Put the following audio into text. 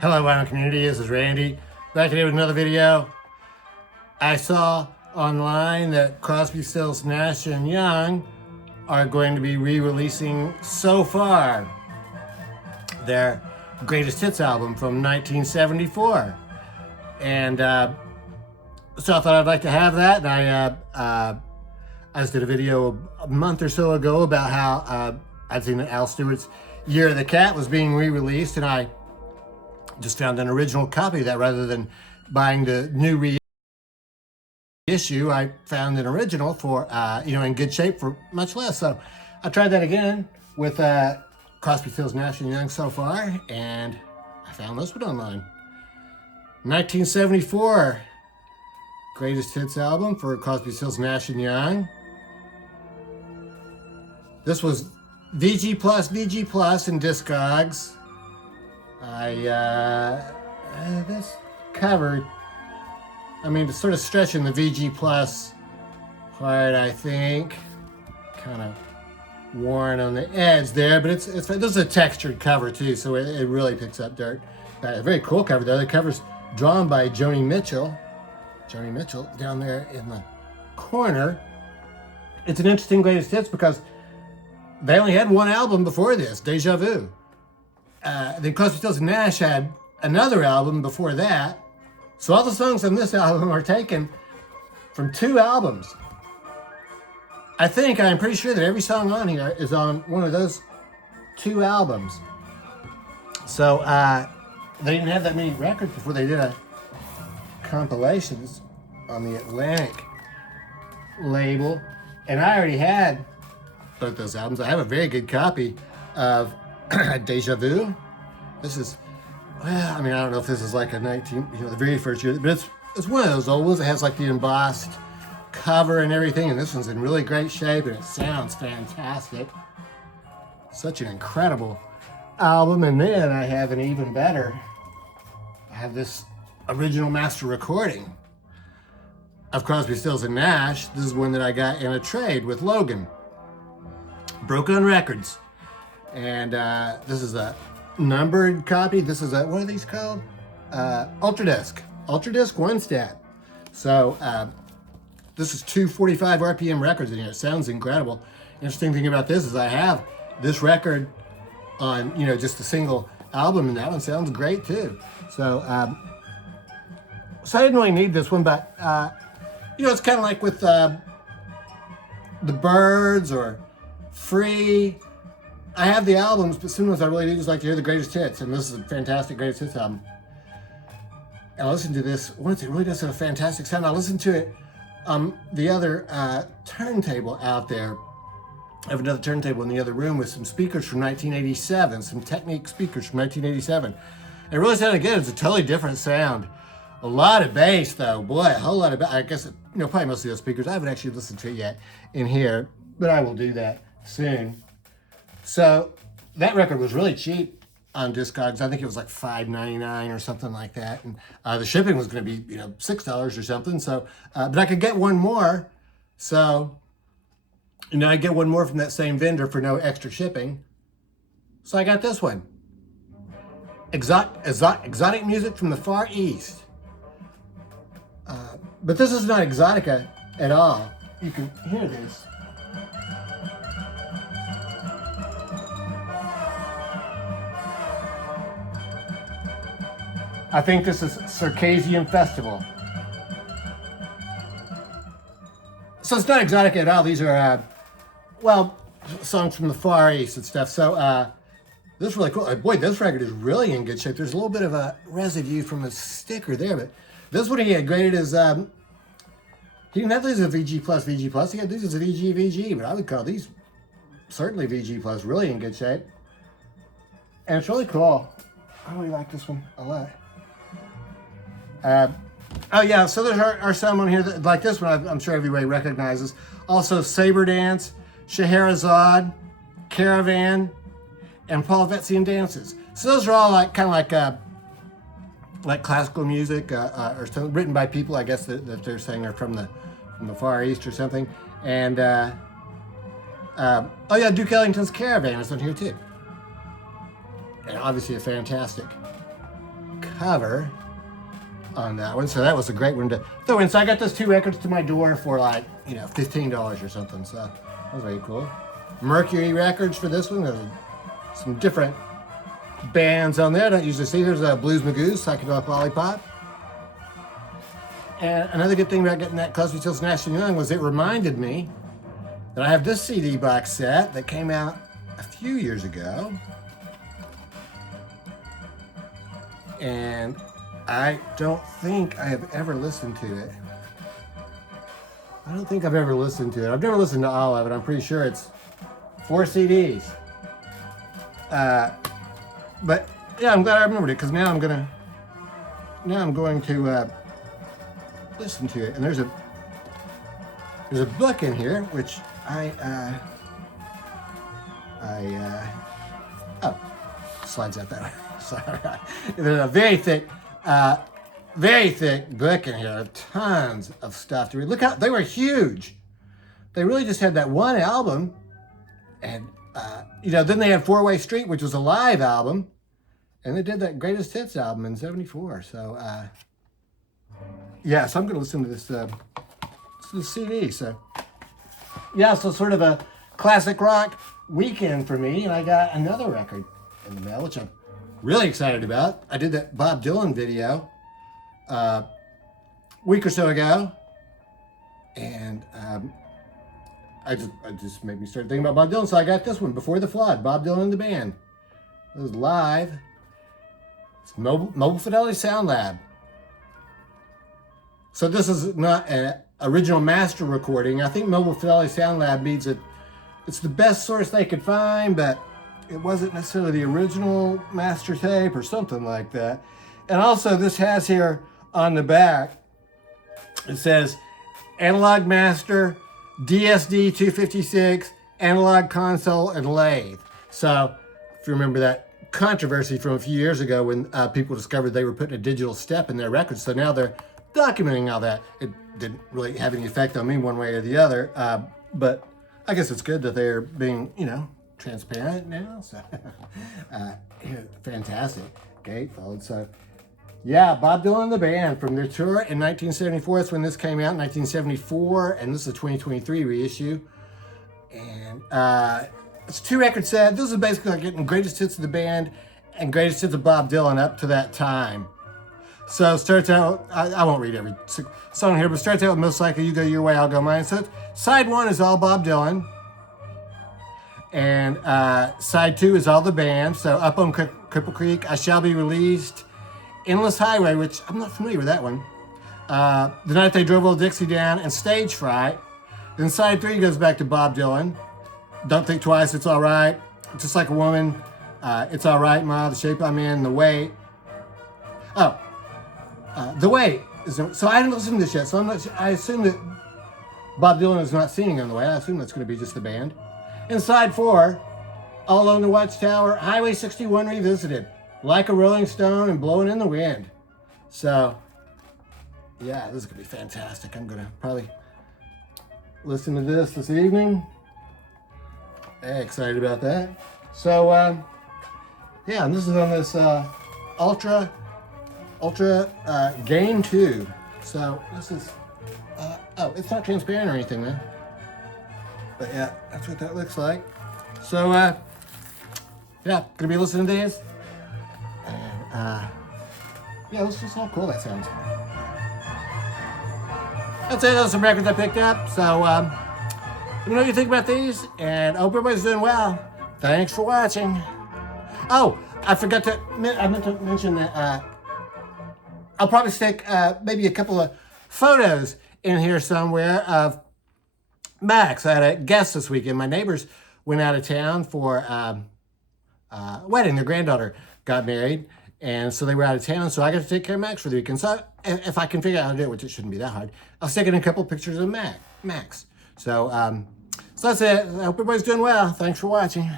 Hello, Wyoming community. This is Randy. Back here with another video. I saw online that Crosby, Stills, Nash, and Young are going to be re-releasing So Far, their greatest hits album from 1974. And so I thought I'd like to have that. And I just did a video a month or so ago about how I'd seen that Al Stewart's Year of the Cat was being re-released, and I just found an original copy of that rather than buying the new reissue. I found an original for, in good shape for much less. So I tried that again with Crosby, Stills, Nash, and Young So Far, and I found this one online. 1974 greatest hits album for Crosby, Stills, Nash, and Young. This was VG Plus in Discogs. This cover, it's sort of stretching the VG Plus part, I think. Kind of worn on the edge there, but this is a textured cover too, so it really picks up dirt. A very cool cover though. The cover's drawn by Joni Mitchell. Joni Mitchell down there in the corner. It's an interesting greatest hits because they only had one album before this, Deja Vu. Then Crosby, Stills, and Nash had another album before that. So all the songs on this album are taken from two albums. I'm pretty sure that every song on here is on one of those two albums. So they didn't have that many records before they did compilations on the Atlantic label. And I already had both those albums. I have a very good copy of Deja Vu. This is, I don't know if this is like the very first year, but it's one of those old ones that has like the embossed cover and everything, and this one's in really great shape and it sounds fantastic. Such an incredible album. And then I have an even better. I have this original master recording of Crosby, Stills, and Nash. This is one that I got in a trade with Logan. Broke on Records. And this is a numbered copy. This is what are these called? Ultradisc 1 stat. So this is 245 RPM records in here. It sounds incredible. Interesting thing about this is I have this record on, just a single album, and that one sounds great too. So so I didn't really need this one, but it's kind of like with the Byrds or Free. I have the albums, but sometimes I really do just like to hear the greatest hits, and this is a fantastic greatest hits album. And I listen to this once, it really does have a fantastic sound. I listen to it the other turntable out there. I have another turntable in the other room with some speakers from 1987, some Technique speakers from 1987. It really sounded good. It's a totally different sound. A lot of bass though, boy, a whole lot of bass. I guess, probably most of those speakers. I haven't actually listened to it yet in here, but I will do that soon. So that record was really cheap on Discogs. I think it was like $5.99 or something like that. And the shipping was going to be, $6 or something. So, but I could get one more. So, I get one more from that same vendor for no extra shipping. So I got this one. Exotic music from the Far East. But this is not exotica at all. You can hear this. I think this is Circassian Festival. So it's not exotic at all. These are, songs from the Far East and stuff. So this is really cool. Boy, this record is really in good shape. There's a little bit of a residue from the sticker there, but this one he had graded as, he didn't have these as a VG Plus. He had these as a VG, but I would call these certainly VG Plus, really in good shape. And it's really cool. I really like this one a lot. So there's our some on here that, like this one, I'm sure everybody recognizes. Also, Saber Dance, Scheherazade, Caravan, and Polivetzian Dances. So those are all like classical music or something written by people, I guess that they're saying are from the Far East or something. And Duke Ellington's Caravan is on here too. And obviously a fantastic cover on that one. So that was a great one to throw in. So I got those 2 records to my door for like, you know, $15 or something. So that was very cool. Mercury Records for this one. There's some different bands on there I don't usually see. There's a Blues Magoo, Psychedelic Lollipop. And another good thing about getting that Crosby, Stills, Nash & Young was it reminded me that I have this CD box set that came out a few years ago. And I don't think I have ever listened to it. I don't think I've ever listened to it. I've never listened to all of it. I'm pretty sure it's 4 CDs. But yeah, I'm glad I remembered it because now I'm going to listen to it. And there's a book in here which oh, slides out that way. Sorry. There's a very thick book in here. Tons of stuff to read. Look how they were huge. They really just had that one album, and you know, then they had 4-Way Street, which was a live album, and they did that Greatest Hits album in '74. So yeah, so I'm going to listen to this CD. So yeah, so sort of a classic rock weekend for me, and I got another record in the mail, which I'm really excited about. I did that Bob Dylan video a week or so ago, and I just made me start thinking about Bob Dylan. So I got this one, Before the Flood, Bob Dylan and the Band. It was live. It's Mobile Fidelity Sound Lab. So this is not an original master recording. I think Mobile Fidelity Sound Lab means that it's the best source they could find, but it wasn't necessarily the original master tape or something like that. And also this has here on the back, it says Analog Master, DSD 256, Analog Console, and Lathe. So if you remember that controversy from a few years ago when people discovered they were putting a digital step in their records, so now they're documenting all that. It didn't really have any effect on me one way or the other, but I guess it's good that they're being, you know, transparent now. So fantastic gatefold. So yeah, Bob Dylan and the Band from their tour in 1974. That's when this came out, 1974, and this is a 2023 reissue. And it's a 2 record set. This is basically like getting greatest hits of the band and greatest hits of Bob Dylan up to that time. So it starts out, I won't read every song here, but starts out with Most Likely You Go Your Way, I'll Go Mine. So side 1 is all Bob Dylan. And side 2 is all the band. So Up on Cripple Creek, I Shall Be Released, Endless Highway, which I'm not familiar with that one. The Night They Drove Old Dixie Down, and Stage Fright. Then side 3 goes back to Bob Dylan. Don't Think Twice, It's All Right, Just Like a Woman, It's All Right, Ma, The Shape I'm In, The Wait. The Wait. So I didn't listen to this yet, so I assume that Bob Dylan is not singing on The Way. I assume that's going to be just the band. And side 4, All Alone the Watchtower, Highway 61 Revisited, Like a Rolling Stone, and Blowing in the Wind. So, yeah, this is going to be fantastic. I'm going to probably listen to this evening. Hey, excited about that. So, yeah, and this is on this Ultra Gain 2. So, this is, oh, it's not transparent or anything, man. But yeah, that's what that looks like. So, yeah, gonna be listening to these. And, yeah, let's just see how cool that sounds. That's it, those are some records I picked up. So, let me know what you think about these, and I hope everybody's doing well. Thanks for watching. Oh, I meant to mention that I'll probably stick maybe a couple of photos in here somewhere of Max. I had a guest this weekend. My neighbors went out of town for a wedding. Their granddaughter got married, and so they were out of town, so I got to take care of Max for the weekend. So if I can figure out how to do it, which it shouldn't be that hard, I'll stick in a couple pictures of Max. So, so that's it. I hope everybody's doing well. Thanks for watching.